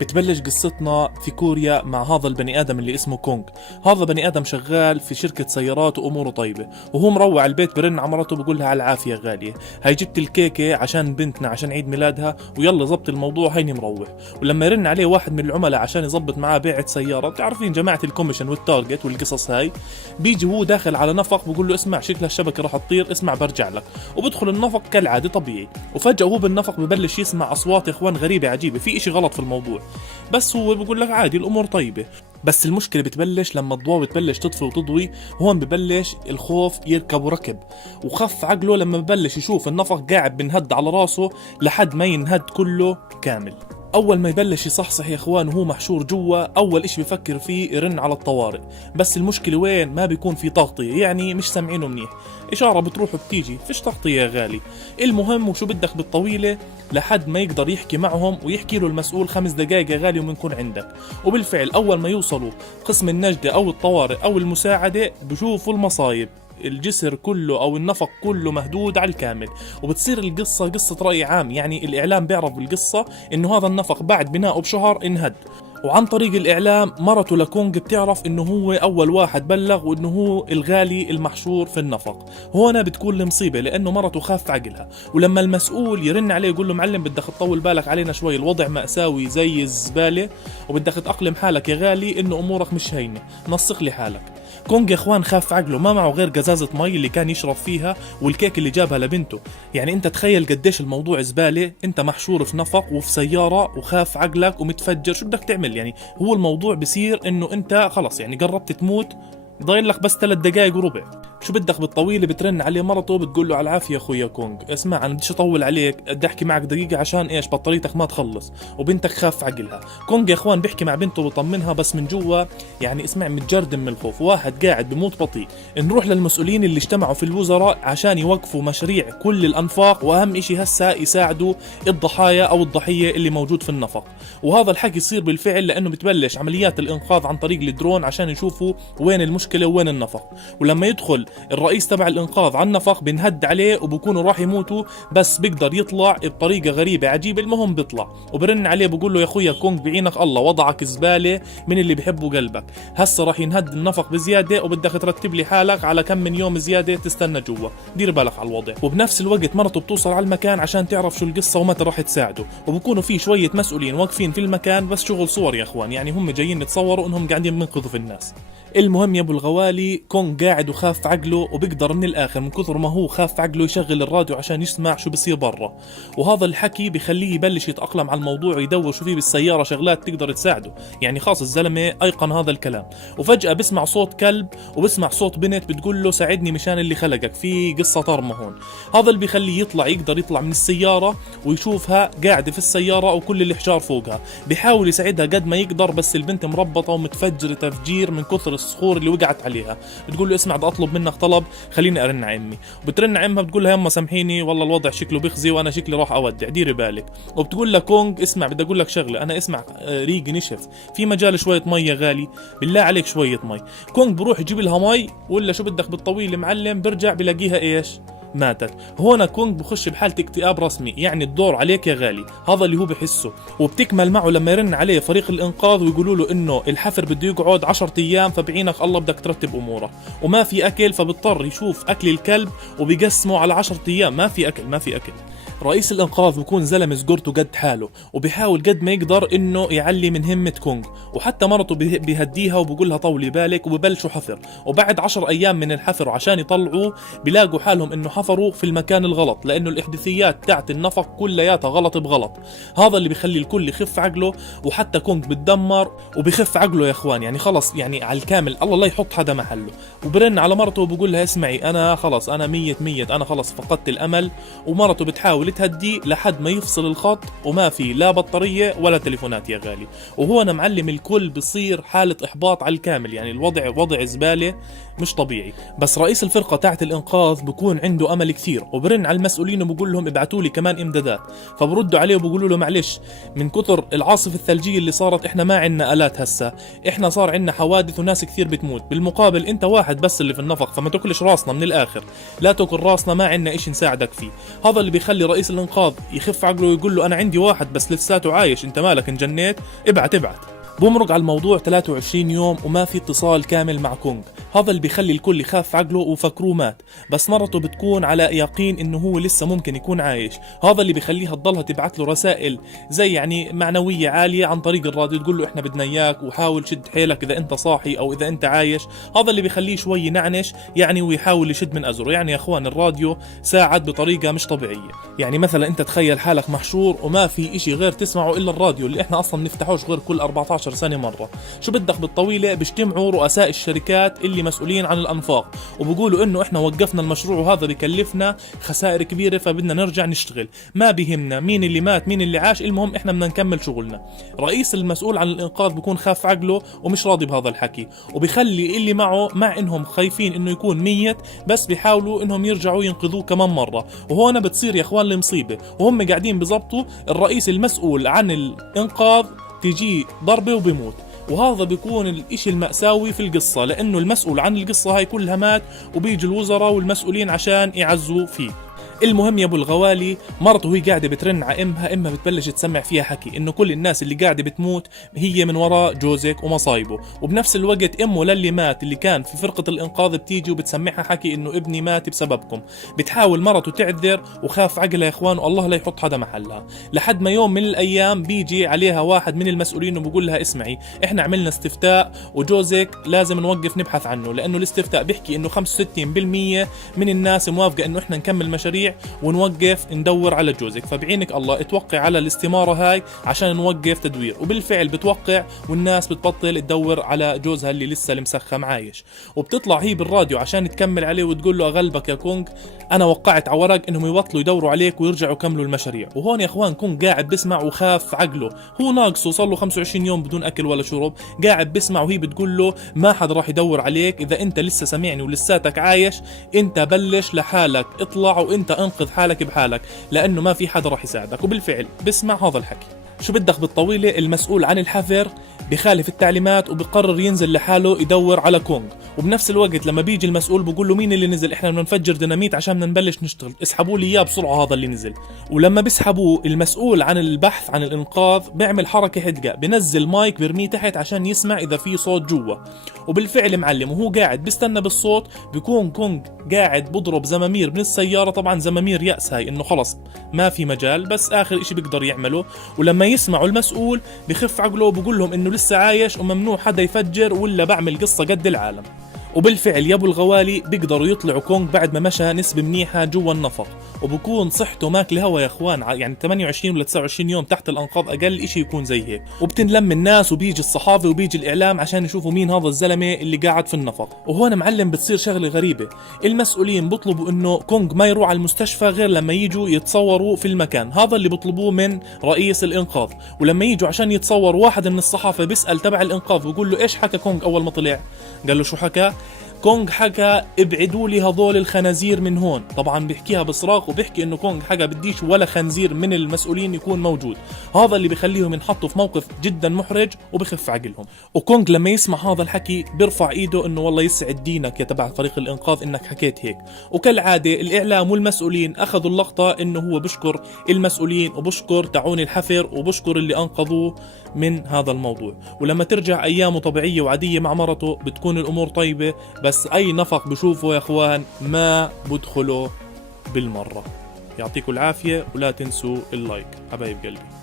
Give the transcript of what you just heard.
بتبلش قصتنا في كوريا مع هذا البني آدم اللي اسمه كونغ. هذا بني آدم شغال في شركة سيارات وأموره طيبة، وهو مروع على البيت برن على مرته بقول لها على العافية غالية، هاي جبت الكيكة عشان بنتنا عشان عيد ميلادها ويلا زبط الموضوع هيني مروح. ولما يرن عليه واحد من العملاء عشان يزبط معاه بيعة سيارة، بتعرفين جماعة الكوميشن والتارجت والقصص هاي، بيجي هو داخل على نفق بقول له اسمع شكلها الشبكة راح تطير، اسمع برجع لك. وبدخل النفق كالعادة طبيعي، وفجأة هو بالنفق ببلش يسمع أصوات يا إخوان غريبة عجيبة، في إشي غلط في الموضوع. بس هو بقول لك عادي الامور طيبه. بس المشكله بتبلش لما الضوء بتبلش تطفي وتضوي، هون ببلش الخوف يركب وركب، وخف عقله لما ببلش يشوف النفق قاعد بنهد على راسه لحد ما ينهد كله كامل. اول ما يبلش يصحصح يا اخوان وهو محشور جوا، اول اشي بفكر فيه يرن على الطوارئ. بس المشكله وين؟ ما بيكون في تغطيه، يعني مش سامعينه منيح، اشاره بتروح وبتيجي، فيش تغطيه يا غالي. المهم وشو بدك بالطويله لحد ما يقدر يحكي معهم ويحكي له المسؤول 5 دقائق يا غالي وبنكون عندك. وبالفعل اول ما يوصلوا قسم النجدة او الطوارئ او المساعدة بشوفوا المصايب، الجسر كله او النفق كله مهدود على الكامل. وبتصير القصة قصة رأي عام، يعني الاعلام بيعرف بالقصة انه هذا النفق بعد بنائه بشهر انهد. وعن طريق الإعلام مرته لكونغ بتعرف إنه هو أول واحد بلغ وإنه هو الغالي المحشور في النفق. هنا بتكون المصيبة لأنه مرته خاف عقلها، ولما المسؤول يرن عليه يقول له معلم بدك تطول بالك علينا شوي، الوضع مأساوي زي الزبالة وبدك تأقلم حالك يا غالي، إنه أمورك مش هينة، نسق لي حالك. كونغ يا اخوان خاف عقله، ما معه غير قزازة مي اللي كان يشرب فيها والكيك اللي جابها لبنته. يعني انت تخيل قديش الموضوع زبالة، انت محشور في نفق وفي سيارة وخاف عقلك ومتفجر، شو بدك تعمل؟ يعني هو الموضوع بصير انه انت خلص يعني قربت تموت، ضايل لك بس 3 دقائق وربع. شو بدك بالطويلة؟ بترن عليه مرته بتقول له على العافية اخويا كونغ، اسمع انا بديش اطول عليك، بدي احكي معك دقيقة عشان ايش بطاريتك ما تخلص وبنتك خاف عقلها. كونغ يا اخوان بيحكي مع بنته بطمنها، بس من جوا يعني اسمع متجردم من الخوف، واحد قاعد بموت بطيء. نروح للمسؤولين اللي اجتمعوا في الوزراء عشان يوقفوا مشاريع كل الانفاق، واهم اشي هسا يساعدوا الضحايا او الضحية اللي موجود في النفق. وهذا الحكي يصير بالفعل لانه بتبلش عمليات الانقاذ عن طريق الدرون عشان يشوفوا وين المشكلة وين النفق. ولما يدخل الرئيس تبع الانقاذ على النفق بنهد عليه وبكونوا راح يموتوا، بس بيقدر يطلع بطريقة غريبة عجيبة. المهم بيطلع وبرن عليه بقول له يا اخويا كونغ بعينك الله، وضعك زبالة من اللي بحبوا قلبك، هسه راح ينهد النفق بزيادة وبدك ترتب لي حالك على كم من يوم زيادة تستنى جوا، دير بالك على الوضع. وبنفس الوقت مرته بتوصل على المكان عشان تعرف شو القصة ومتى راح تساعده، وبكونوا في شوية مسؤولين واقفين في المكان، بس شغل صور يا اخوان، يعني هم جايين يتصوروا انهم قاعدين بينقذوا في الناس. المهم يا ابو الغوالي كونغ قاعد وخاف عقله، وبيقدر من الاخر من كثر ما هو خاف عقله يشغل الراديو عشان يسمع شو بصير برا. وهذا الحكي بخليه يبلش يتأقلم على الموضوع ويدور شو فيه بالسيارة شغلات تقدر تساعده، يعني خاص الزلمة ايقن هذا الكلام. وفجأة بسمع صوت كلب وبسمع صوت بنت بتقول له ساعدني مشان اللي خلقك، في قصة طارمة هون. هذا اللي بيخليه يقدر يطلع من السيارة ويشوفها قاعدة في السيارة وكل الحجار فوقها، بيحاول يساعدها قد ما يقدر، بس البنت مربطة ومتفجرة تفجير من كثر الصخور اللي وقعت عليها. بتقول له اسمع بدي اطلب منك طلب، خليني ارن على امي. وبترن على امها بتقول لها يما سامحيني والله الوضع شكله بيخزي وانا شكلي راح اودع، ديري بالك. وبتقول لها كونغ اسمع بدي اقول لك شغله، انا اسمع ريقي نشف، في مجال شويه مي يا غالي، بالله عليك شويه مي. كونغ بروح يجيب لها مي، ولا شو بدك بالطويل معلم، برجع بلاقيها ايش؟ ماتت. هون كونغ بخش بحالة اكتئاب رسمي، يعني الدور عليك يا غالي، هذا اللي هو بحسه. وبتكمل معه لما يرن عليه فريق الانقاذ ويقولوا له انه الحفر بده يقعد 10 ايام، فبعينك الله بدك ترتب امورك، وما في اكل، فبضطر يشوف اكل الكلب وبيقسمه على 10 ايام، ما في اكل. رئيس الانقاذ بكون زلمه زقرته قد حاله، وبيحاول قد ما يقدر انه يعلي من همة كونغ، وحتى مرته بيهديها وبقولها طولي بالك، وببلشوا حفر. وبعد 10 ايام من الحفر عشان يطلعوه بيلاقوا حالهم انه حفروا في المكان الغلط، لانه الاحداثيات تاعت النفق كلياتها غلط بغلط. هذا اللي بيخلي الكل يخف عقله، وحتى كونغ بتدمر وبيخف عقله يا اخوان، يعني خلص يعني على الكامل، الله لا يحط حدا محله. وبرن على مرته وبقول لها اسمعي انا خلص انا ميت، انا خلص فقدت الامل. ومرته بتحاول تهدي لحد ما يفصل الخط، وما في لا بطارية ولا تليفونات يا غالي. وهو انا معلم الكل بصير حالة احباط على الكامل، يعني الوضع وضع زبالة مش طبيعي. بس رئيس الفرقة تاعت الانقاذ بكون عنده عنده امل كثير، وبرن على المسؤولين وبقول لهم ابعتوا لي كمان امدادات. فبردوا عليه وبقولوا له معلش من كثر العاصفه الثلجيه اللي صارت احنا ما عندنا الات هسه، احنا صار عندنا حوادث وناس كثير بتموت، بالمقابل انت واحد بس اللي في النفق، فما تاكلش راسنا من الاخر، لا تاكل راسنا، ما عندنا ايش نساعدك فيه. هذا اللي بيخلي رئيس الانقاذ يخف عقله ويقول له انا عندي واحد بس لساته عايش، انت مالك انجنيت، ابعت. بمرق على الموضوع 23 يوم وما في اتصال كامل مع كونغ. هذا اللي بيخلي الكل يخاف عقله وفكروه مات، بس مرته بتكون على يقين انه هو لسه ممكن يكون عايش. هذا اللي بيخليها تضلها تبعت له رسائل زي يعني معنوية عالية عن طريق الراديو، تقول له احنا بدنا اياك وحاول شد حيلك اذا انت صاحي او اذا انت عايش. هذا اللي بيخليه شوي ينعنش يعني ويحاول يشد من ازره. يعني يا اخوان الراديو ساعد بطريقة مش طبيعية. يعني مثلا انت تخيل حالك محشور وما في اشي غير تسمعه الا الراديو اللي احنا اصلا نفتحوش غير كل 14 سنة مرة. شو بدك بالطويلة بيجتمعوا رؤساء الشركات اللي مسؤولين عن الأنفاق وبيقولوا إنه إحنا وقفنا المشروع وهذا بكلفنا خسائر كبيرة فبدنا نرجع نشتغل، ما بيهمنا مين اللي مات مين اللي عاش، المهم إحنا بدنا نكمل شغلنا. رئيس المسؤول عن الإنقاذ بيكون خاف عقله ومش راضي بهذا الحكي، وبيخلي اللي معه مع إنهم خايفين إنه يكون ميت بس بيحاولوا إنهم يرجعوا ينقذوه كمان مرة. وهون بتصير يا إخوان المصيبة، وهم قاعدين بضبطوا الرئيس المسؤول عن الإنقاذ تيجي ضربة وبيموت. وهذا بيكون الاشي المأساوي في القصة، لانه المسؤول عن القصة هاي كلها مات وبيجي الوزراء والمسؤولين عشان يعزوا فيه. المهم يا ابو الغوالي مرته وهي قاعده بترن على امها بتبلش تسمع فيها حكي انه كل الناس اللي قاعده بتموت هي من وراء جوزك ومصايبه. وبنفس الوقت امه للي مات اللي كان في فرقه الانقاذ بتيجي وبتسمعها حكي انه ابني مات بسببكم. بتحاول مرته تعذر وخاف عقلها يا اخوان، والله لا يحط حدا محلها. لحد ما يوم من الايام بيجي عليها واحد من المسؤولين وبقول لها اسمعي احنا عملنا استفتاء وجوزك لازم نوقف نبحث عنه، لانه الاستفتاء بيحكي انه 65% من الناس موافقه انه احنا نكمل مشاريع ونوقف ندور على جوزك، فبعينك الله اتوقع على الاستمارة هاي عشان نوقف تدوير. وبالفعل بتوقع والناس بتبطل تدور على جوزها اللي لسه المسخم عايش. وبتطلع هي بالراديو عشان تكمل عليه وتقول له اغلبك يا كونغ انا وقعت على ورق انهم يبطلوا يدوروا عليك ويرجعوا يكملوا المشاريع. وهون يا اخوان كونغ قاعد بسمع وخاف عقله، هو ناقصه صار له 25 يوم بدون اكل ولا شرب، قاعد بسمع وهي بتقول له ما حد راح يدور عليك، اذا انت لسه سامعني ولساتك عايش انت بلش لحالك، اطلع وانت انقذ حالك بحالك لانه ما في حدا راح يساعدك. وبالفعل بسمع هذا الحكي. شو بدك بالطويلة المسؤول عن الحفر بخالف التعليمات وبقرر ينزل لحاله يدور على كونغ. وبنفس الوقت لما بيجي المسؤول بقول له مين اللي نزل، احنا بدنا نفجر ديناميت عشان بدنا نبلش نشتغل، اسحبوا لي اياه بسرعه هذا اللي نزل. ولما بيسحبوه المسؤول عن البحث عن الانقاذ بيعمل حركه حدقه، بنزل مايك بيرميه تحت عشان يسمع اذا في صوت جوا. وبالفعل معلم وهو قاعد بيستنى بالصوت بيكون كونغ قاعد بضرب زمامير من السياره، طبعا زمامير يأس هاي انه خلص ما في مجال، بس اخر اشي بيقدر يعمله. ولما يسمعوا المسؤول بخف عقله وبقول لهم انه لسه عايش وممنوع حدا يفجر ولا بعمل قصه قد العالم. وبالفعل يا ابو الغوالي بيقدروا يطلعوا كونغ بعد ما مشى نسبة منيحة جوا النفق، وبكون صحته ماكله هوا يا اخوان، يعني 28 ولا 29 يوم تحت الانقاض اقل اشي يكون زي هيك. وبتنلم الناس وبيجي الصحافة وبيجي الاعلام عشان يشوفوا مين هذا الزلمة اللي قاعد في النفق. وهون معلم بتصير شغلة غريبة، المسؤولين بيطلبوا انه كونغ ما يروح على المستشفى غير لما يجوا يتصوروا في المكان، هذا اللي بيطلبوه من رئيس الانقاذ. ولما يجوا عشان يتصور واحد من الصحافة بيسأل تبع الانقاذ ويقول له ايش حكى كونغ اول ما طلع؟ قال له شو حكى؟ كونغ حكى ابعدوا لي هذول الخنازير من هون. طبعا بيحكيها بصراخ وبيحكي انه كونغ حكى بديش ولا خنزير من المسؤولين يكون موجود. هذا اللي بيخليهم ينحطوا في موقف جدا محرج وبخف عقلهم. وكونغ لما يسمع هذا الحكي بيرفع ايده انه والله يسعد دينك يا تبع فريق الانقاذ انك حكيت هيك. وكالعاده الاعلام والمسؤولين اخذوا اللقطه انه هو بشكر المسؤولين وبشكر تعون الحفر وبشكر اللي انقذوه من هذا الموضوع. ولما ترجع ايامه طبيعيه وعاديه مع مرته بتكون الامور طيبه، بس اي نفق بشوفه يا اخوان ما بدخله بالمرة. يعطيكم العافية ولا تنسوا اللايك حبايب قلبي.